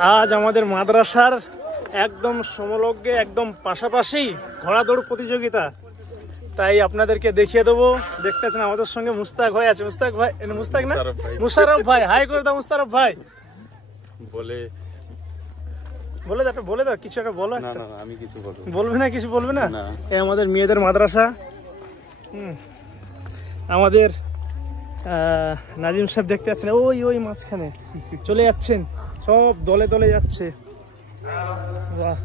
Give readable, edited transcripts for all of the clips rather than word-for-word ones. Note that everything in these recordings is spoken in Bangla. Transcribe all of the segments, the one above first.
আজ আমাদের মাদ্রাসার একদম সমলগ্নে একদম পাশাপাশি ঘোড়া দৌড় প্রতিযোগিতা, তাই আপনাদেরকে দেখিয়ে দেবো। দেখতেছেন আমাদের সঙ্গে মুস্তাক ভাই আছে। মুস্তাক ভাই, মুস্তাক না মুশারফ ভাই, হাই করে দাও মুশারফ ভাই। বলে দাও, বলে দাও কিছু একটা বলো। আমি কিছু বলবে না, কিছু বলবে না। এই আমাদের মেয়েদের মাদ্রাসা, আমাদের নাজিম সাহেব দেখতে পাচ্ছেন ওই ওই মাঝখানে চলে যাচ্ছেন, সব দলে দলে যাচ্ছে। বাহ,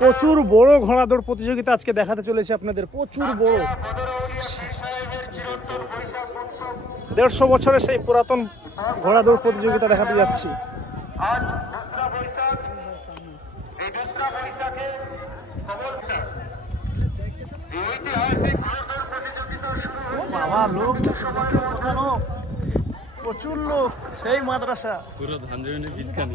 প্রচুর বড় ঘোড়া দৌড় প্রতিযোগিতা আজকে দেখাতে চলেছে আপনাদের, প্রচুর বড়। 150 বছরের সেই পুরাতন ঘোড়া দৌড় প্রতিযোগিতা দেখাতে যাচ্ছি। বাবা, লোক প্রচুর লোক, সেই মাদ্রাসা পুরো ধানজমিনের বীজখানি।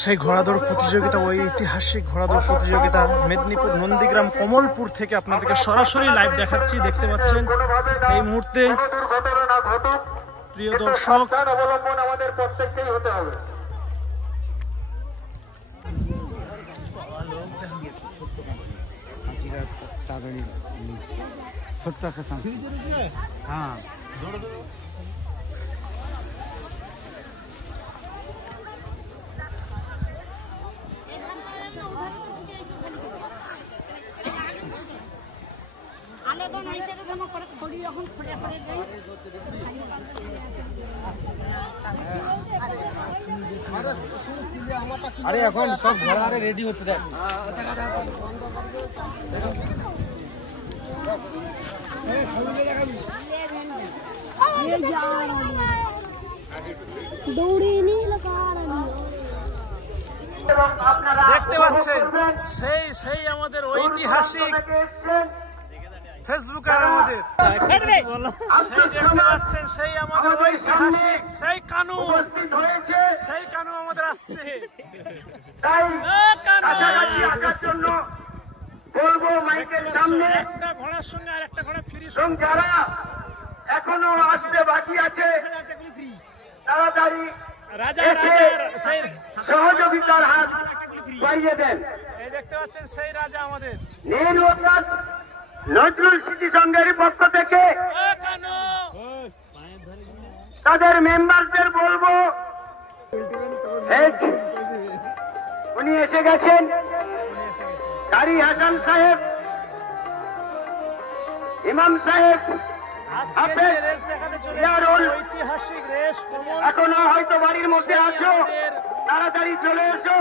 সেই ঘোড়াদৌড় প্রতিযোগিতা, ওই ঐতিহাসিক ঘোড়াদৌড় প্রতিযোগিতা মেদিনীপুর নন্দীগ্রাম কমলপুর থেকে আপনাদেরকে সরাসরি লাইভ দেখাচ্ছি। দেখতে পাচ্ছেন এই মুহূর্তে প্রিয় দর্শক, অবলম্বন আমাদের প্রত্যেককেই হতে হবে। ছোট্ট একটা হ্যাঁ আরে এখন সব ঘোড়া আরে রেডি হতে দেখ। দেখতে পাচ্ছেন সেই আমাদের ঐতিহাসিক ফেসবুকার, আমাদের দেখতে পাচ্ছেন সেই আমাদের ঐতিহাসিক সেই কানু আমাদের আসছে। বলবো মাইকের সামনে একটা ঘোড়ার সঙ্গে আর একটা ঘোড়া ফ্রি, যারা এখনো আসতে বাকি আছে তাড়াতাড়ি সহযোগিতার হাত বাড়িয়ে দেন। এই দেখতে পাচ্ছেন সেই রাজা আমাদের নীল নজরুল স্মৃতি সংঘের পক্ষ থেকে তাদের মেম্বারদের বলবো, উনি এসে গেছেন, কারি হাসান সাহেব, ইমাম সাহেব, এখনো হয়তো বাড়ির মধ্যে আছো, তাড়াতাড়ি চলে এসো।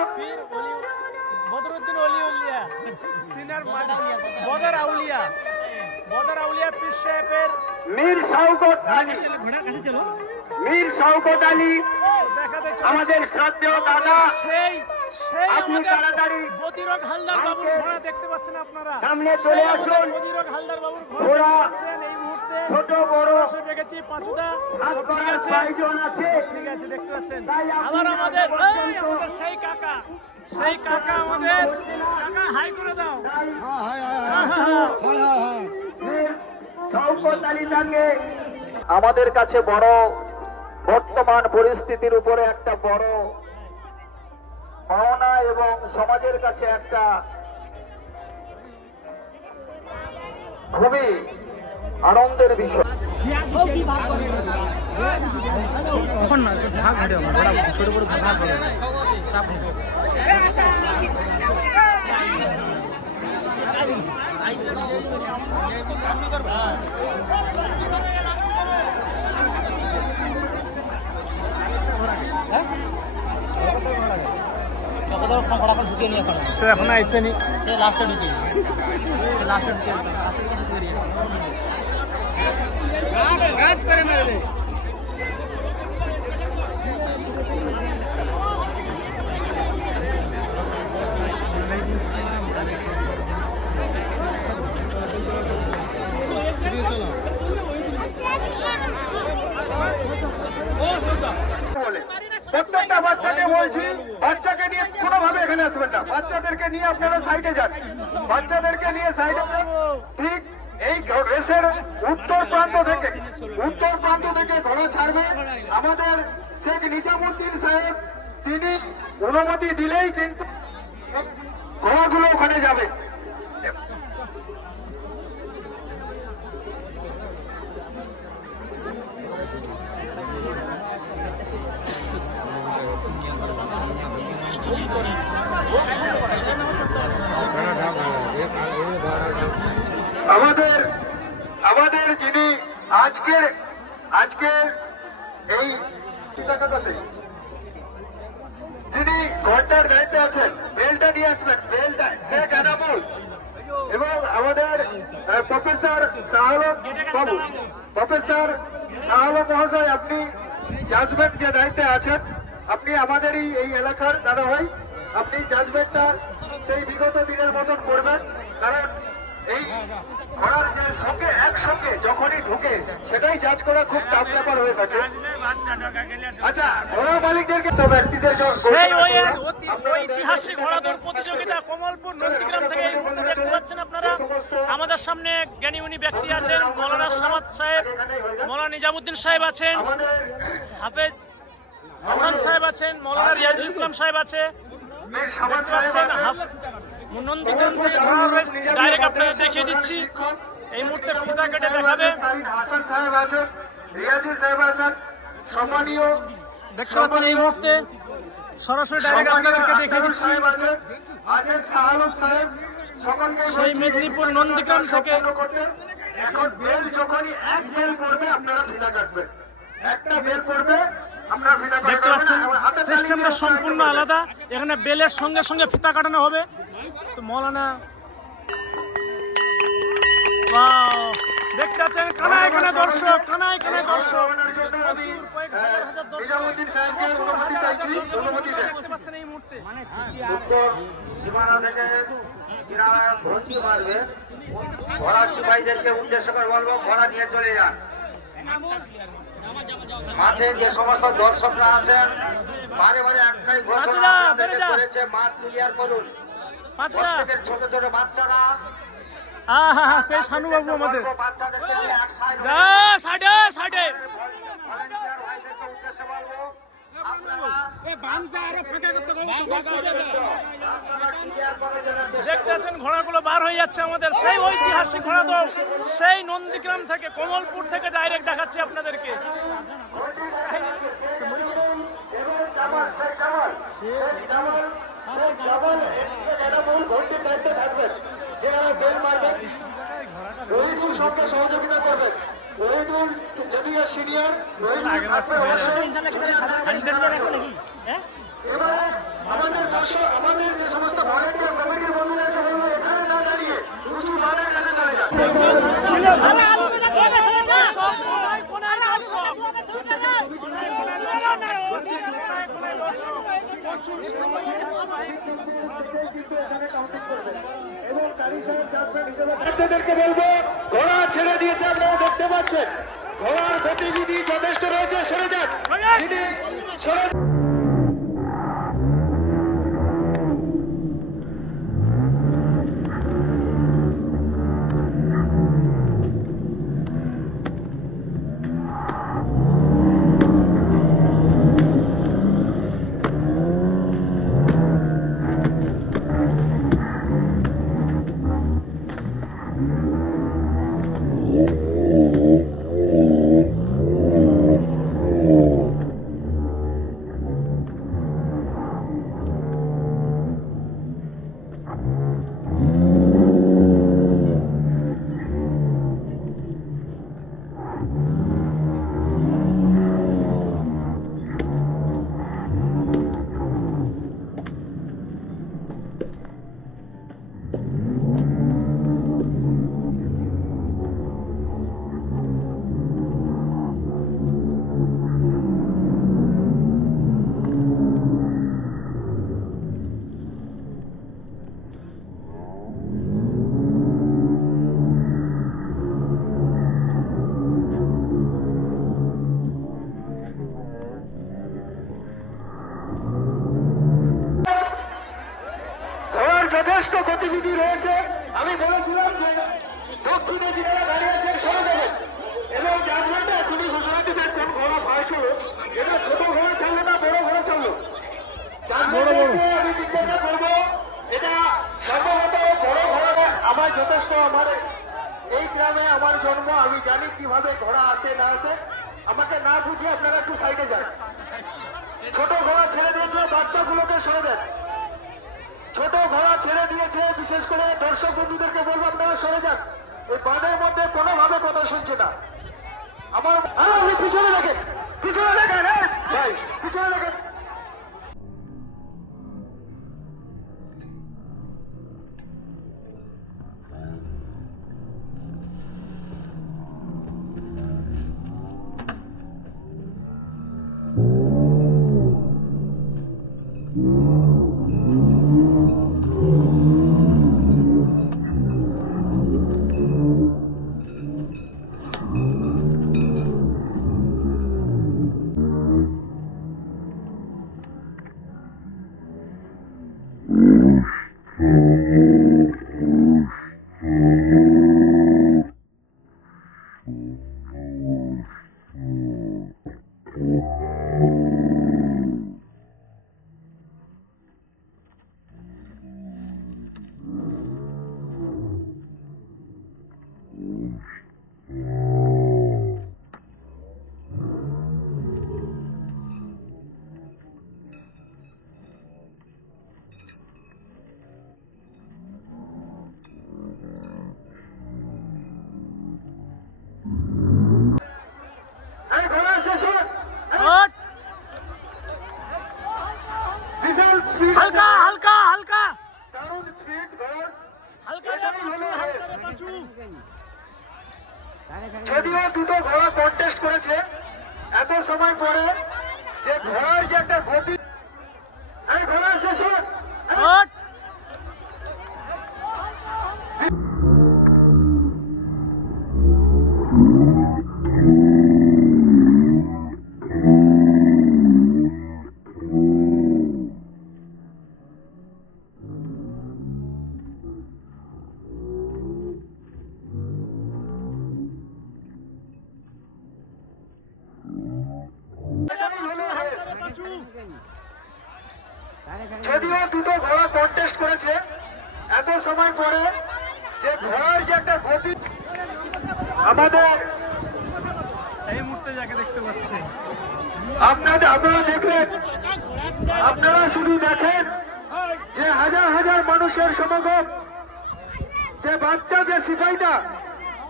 বদরুদ্দিন ওলিউল্লাহ, বদর আউলিয়া পীর সাহেবের মীর শওকত আলী আমাদের শ্রদ্ধেয় দাদা, আপনি তাড়াতাড়ি বদিরক হালদার বাবুর ঘোড়া দেখতে পাচ্ছেন আপনারা, সামনে চলে আসুন। বদিরক হালদার বাবুর ঘোড়া পাচ্ছেন এই মুহূর্তে, ছোট বড় দেখেছি পাঁচুদা, ঠিক আছে ভাইজন আছে, ঠিক আছে দেখতে পাচ্ছেন। আবার আমাদের সেই কাকা আমাদের কাকা, হাই করে দাও। শওকত আলী তাকে আমাদের কাছে বড় বর্তমান পরিস্থিতির উপরে একটা বড় পাওনা এবং সমাজের কাছে একটা খুবই আনন্দের বিষয়। ছোট বড় চাপ সে এখন আইসেনি, সে লাস্টে ঢুকে প্রত্যেকটা বাচ্চাকে বলছি, বাচ্চাকে নিয়ে কোনোভাবে এখানে আসবেন না, বাচ্চাদের বাচ্চাদেরকে নিয়ে আপনারা সাইডে যান, বাচ্চাদেরকে নিয়ে সাইডে যান। ঠিক এই রেসের উত্তর প্রান্ত থেকে ঘোড়া ছাড়বে আমাদের শেখ নিজামুদ্দিন সাহেব। তিনি অনুমতি দিলেই কিন্তু ঘোড়াগুলো ওখানে যাবে। আমাদের যিনি আজকের এই যিনি ঘন্টার দায়িত্বে আছেন, বেলটা নিয়ে আসবেন, বেলটা শেখ এনামুল এবং আমাদের প্রফেসর শাহআলম বাবু, প্রফেসর শাহআলম মহাশয়, আপনি জাজমেন্ট যে দায়িত্বে আছেন, আপনি আমাদেরই এই এলাকার দাদা ভাই, আপনি জাজমেন্টটা সেই বিগত দিনের মতন করবেন। কারণ এই ঘোড়ার যে সঙ্গে একসঙ্গে যখনই ঢুকে সেটাই জাজ করা খুব টাফ ব্যাপার হয়ে থাকে। আচ্ছা, ঘোড়ার মালিকদেরকে তো ব্যক্তিদের ঐতিহাসিক ঘোড়া দৌড় প্রতিযোগিতা কমলপুর নন্দীগ্রাম থেকে এই মুহূর্তে দেখতে পাচ্ছেন আপনারা। আমাদের সামনে জ্ঞানীগুণী ব্যক্তি আছেন, মৌলানা সামাদ সাহেব, মৌলানা নিজামুদ্দিন সাহেব আছেন, হাফেজ হাসান সাহেব আছেন, মৌলানা রিয়াজুল ইসলাম সাহেব আছে। নন্দীগ্রাম থেকে ঘোড়া রেস ডাইরেক্ট আপনাদের দেখিয়ে দিচ্ছি। এই মুহূর্তে ফিতা কেটে দেখাবে। হাসান সাহেব আছেন, রিয়াজুল সাহেব আছেন, সম্মানীয় দেখতে পাচ্ছেন এই মুহূর্তে সরাসরি ডাইরেক্ট আপনাদেরকে দেখিয়ে দিচ্ছি। আছেন শাহআলম সাহেব, সকলকে সেই মেদিনীপুর নন্দীগ্রাম থেকে। এখন বেল যখনই এক বেল পড়বে আপনারা ফিতা কাটবেন, একটা বেল পড়বে আপনারা ফিতা কাটবেন। দেখতে পাচ্ছেন সিস্টেমটা সম্পূর্ণ আলাদা। এখানে বেলের সঙ্গে সঙ্গে ফিতা কাটানো হবে। তো মৌলানা দেখতে পাচ্ছেন কানায় কানায় দর্শক, কানায় কানায় দর্শক। নিজামুদ্দিন সাহেবকে অনুমতি চাইছি, অনুমতি দেন। দেখতে পাচ্ছেন এই মুহূর্তে উত্তর সীমানা থেকে যারা ঘন্টি মারবে, ঘোড়া সিপাহীদেরকে উদ্দেশ্য করে বলবো ঘোড়া নিয়ে চলে যান। মাঠে যে সমস্ত দর্শকরা আছেন বারে বারে একটাই ঘোষণা আপনাদেরকে করেছে, মাঠ ক্লিয়ার করুন। প্রত্যেকের ছোট ছোট বাচ্চারা, সেই শানুবাবু আমাদের বাচ্চাদেরকে নিয়ে এক সাইড সাইডে সাইডে ভলান্টিয়ার ভাইদেরকে উদ্দেশ্যে বলবো দেখতে পাচ্ছেন ঘোড়াগুলো বার হয়ে যাচ্ছে আমাদের সেই ঐতিহাসিক ঘোড়া দৌড়, সেই নন্দীগ্রাম থেকে, কমলপুর থেকে ডাইরেক্ট দেখাচ্ছি আপনাদেরকে। রহিদুল সঙ্গে সহযোগিতা করবেন। রহিদুল যদিও সিনিয়র, এবারে আমাদের দর্শক, আমাদের যে সমস্ত ভলেন্টিয়ার কমিটির বন্ধুদেরকে বলবো এখানে না দাঁড়িয়ে উঁচু মানের কাছে চলে যান। বাচ্চাদেরকে বলবো ঘোড়া ছেড়ে দিয়েছে, আপনারা দেখতে পাচ্ছেন ঘোড়ার গতিবিধি যথেষ্ট রয়েছে, সরে যান, সরে যথেষ্ট গতিবিধি রয়েছে। আমি বলেছিলাম যে দক্ষিণে যারা দাঁড়িয়ে আছেন সরে যাবেন এবং জানবেন এখনই ঘোষণা দিবেন কোন ঘোড়া ফার্স্ট হলো। এটা ছোট ঘোড়া চাললো না বড় ঘোড়া চাললো? আমি জিজ্ঞাসা করবো, এটা সম্ভবত বড় ঘোড়া। আমার যথেষ্ট, আমার এই গ্রামে আমার জন্ম, আমি জানি কিভাবে ঘোড়া আসে না আসে। আমাকে না বুঝে আপনারা একটু সাইডে যান। ছোট ঘোড়া ছেড়ে দিয়েছে, বাচ্চাগুলোকে সরে দেন। ছোট ঘোড়া ছেড়ে দিয়েছে, বিশেষ করে দর্শক বন্ধুদেরকে বলবো আপনারা সরে যান। ওই বাঁধের মধ্যে কোনোভাবে কথা শুনছে না আমার। আপনি পিছনে দেখেন, পিছনে দেখেন ভাই, পিছনে দেখেন। হালকা হালকা হালকা দারুণ স্পিড ঘোড়ার। যদিও দুটো ঘোড়া কন্টেস্ট করেছে এত সময় পরে, যে ঘোড়ার যে একটা গতি, এই ঘোড়া শেষ হোক। যদিও দুটো ঘোড়া কন্টেস্ট করেছে এত সময় পরে, যে ঘোড়ার যে একটা গতি, আমাদের এই মুহূর্তে যাকে দেখতে পাচ্ছেন আপনারা দেখলেন, আপনারা শুধু দেখেন যে হাজার হাজার মানুষের সমাগম, যে বাচ্চা, যে সিপাহীটা,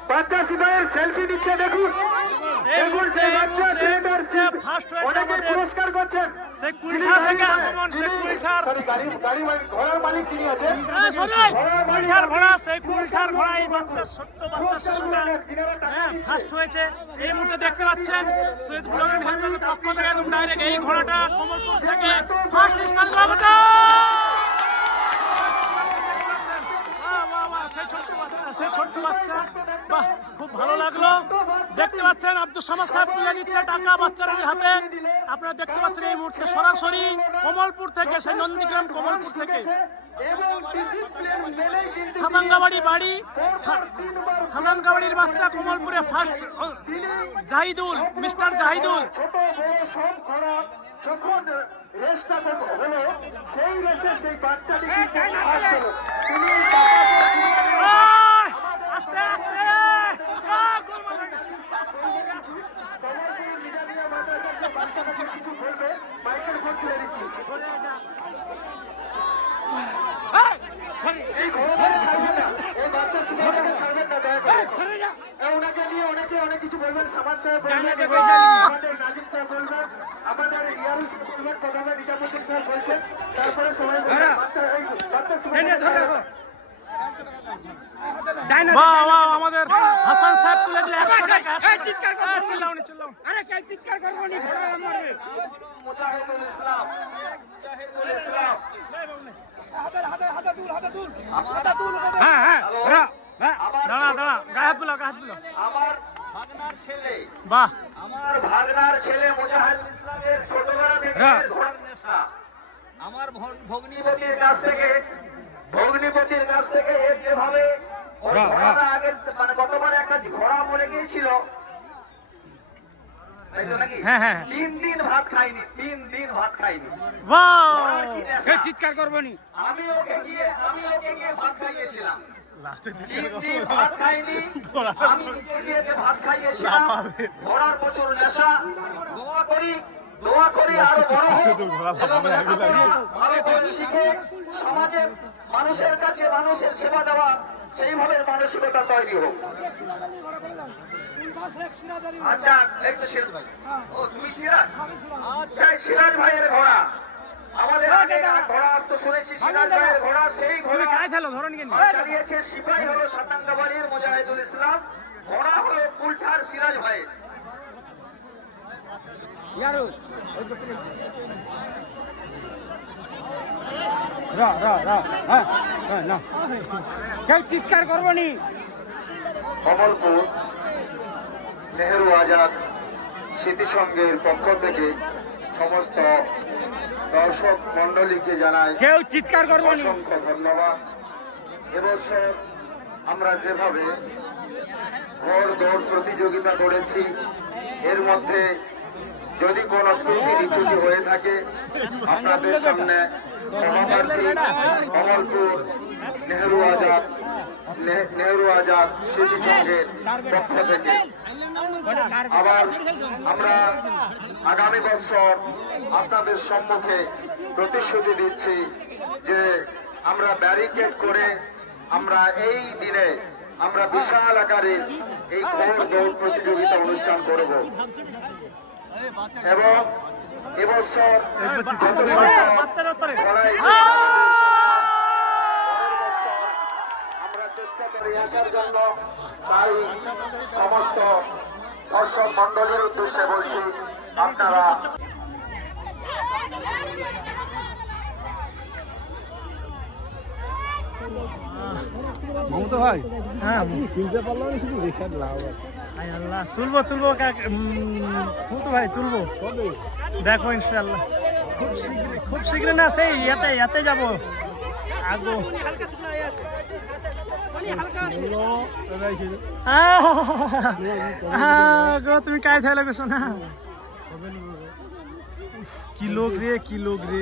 বাচ্চা সিপাহীর সেলফি নিচ্ছে। দেখুন দেখুন সেই বাচ্চা ছেলেটার অনেকে পুরস্কার করছেন। ঘোড়ার মালিক যিনি আছেন, ফার্স্ট হয়েছে এই মুহূর্তে দেখতে পাচ্ছেন। সৈয়দ ব্লগের পক্ষ থেকে একদম ডাইরেক্ট এই ঘোড়াটা কমলপুর থেকে ফার্স্ট স্থান লাভ করেছে। সেই ছোট্ট বাচ্চা, বাহ, খুব ভালো লাগলো। দেখতে পাচ্ছেন আব্দুল সামাদ সাহেব তুলে দিচ্ছে টাকা বাচ্চাদের হাতে। আপনারা দেখতে পাচ্ছেন এই মুহূর্তে সরাসরি কমলপুর থেকে, সেই নন্দীগ্রাম কমলপুর থেকে সাদাঙ্গাবাড়ি বাড়ি, সাদাঙ্গাবাড়ির বাচ্চা কমলপুরে ফার্স্ট জাহিদুল, মিস্টার জাহিদুল। যখন রেসটা হলো, সেই রেসে সেই বাচ্চাটি কিছু বলবে, মাইকেল ফোন তুলে দিচ্ছি। এই ঘোড়া ছাড়বেন না, এই বাচ্চা সিনেমাটাকে ছাড়বেন না দয়া করে। ওনাকে নিয়ে অনেক কিছু বলবেন। সামান সাহেব বলবেন, আমাদের নাজিম সাহেব বলবেন, আমাদের ইয়ারুল সাহেব বলবেন, প্রথমে নিজামুদ্দিন সাহেব বলছেন, তারপরে সবাই বলবেন। বাচ্চা সিনেমা আমাদের হাসান সাহেব তুলে দিলে 100 টাকা। চিল্লাও। আরে কে চিৎকার করবো নি, ঘোড়া মারবে। মুজাহিদুল ইসলাম, দাঁড়া গায়ে হাত বুলো। আমার ভাগনার ছেলে, বাহ, আমার ভাগনার ছেলে মুজাহিদুল ইসলামের ছোটবেলা থেকে ঘোড়ার নেশা। আমার ভগ্নিপতির কাছ থেকে ঘোড়াটা আগে মানে গতবারে একটা ঘোড়া মরে গিয়েছিল, তাই তো নাকি? হ্যাঁ হ্যাঁ 3 দিন ভাত খাইনি, 3 দিন ভাত খাইনি। বাহ ঘোড়ার কি নেশা? চিৎকার করবনি। আমি ওকে গিয়ে ভাত খাইয়েছিলাম। 3 দিন ভাত খাইনি, আমি নিজে গিয়ে ভাত খাইয়েছিলাম। ঘোড়ার প্রচুর নেশা। দোয়া করি আরো বড় হোক এবং লেখাপড়া ভালো করে শিখে সমাজের মানুষের কাছে মানুষের সেবা দেওয়া সেইভাবে মানসিকতা তৈরি হোক। আচ্ছা একটু সিরাজ ভাই, ও তুমি সিরাজ? আচ্ছা সিরাজ ভাইয়ের ঘোড়া, আমাদের আগে ঘোড়া আসতো শুনেছি, সিরাজ ভাইয়ের ঘোড়া, সেই ঘোড়া চালিয়েছে সিপাহী হলো সাতাঙ্গাবাড়ির মুজাহিদুল ইসলাম, ঘোড়া হলো কুলঠার সিরাজ ভাইয়ের। কেউ চিৎকার করবনি। কমলপুর নেহেরু আজাদ স্মৃতিসংঘের পক্ষ থেকে সমস্ত দর্শক মন্ডলীকে জানাই কেউ চিৎকার করবনি। অসংখ্য ধন্যবাদ। এবছর আমরা যেভাবে ঘোড় দৌড় প্রতিযোগিতা করেছি, এর মধ্যে যদি কোনো ত্রুটি বিচ্যুতি হয়ে থাকে আপনাদের সামনে সভাপ্রার্থী কমলপুর নেহেরু আজাদ স্মৃতিসংঘের পক্ষ থেকে। আবার আমরা আগামী বছর আপনাদের সম্মুখে প্রতিশ্রুতি দিচ্ছি যে আমরা ব্যারিকেড করে আমরা এই দিনে আমরা বিশাল আকারে এই ঘোড় দৌড় প্রতিযোগিতা অনুষ্ঠান করব এবং এবছর যত আমরা চেষ্টা করে আসার জন্য, তাই সমস্ত দর্শক মন্ডলের উদ্দেশ্যে বলছি আপনারা মমতা ভাই, হ্যাঁ কিনতে পারলাম শুধু রেখার লাভ। আয় আল্লাহ, তুলবো মমতা ভাই তুলবো, দেখো ইনশাআল্লাহ খুব শীঘ্র না, সেই ইয়াতে যাবো আগো। তুমি কাই থাকলে গেছো না, কি লোক রে।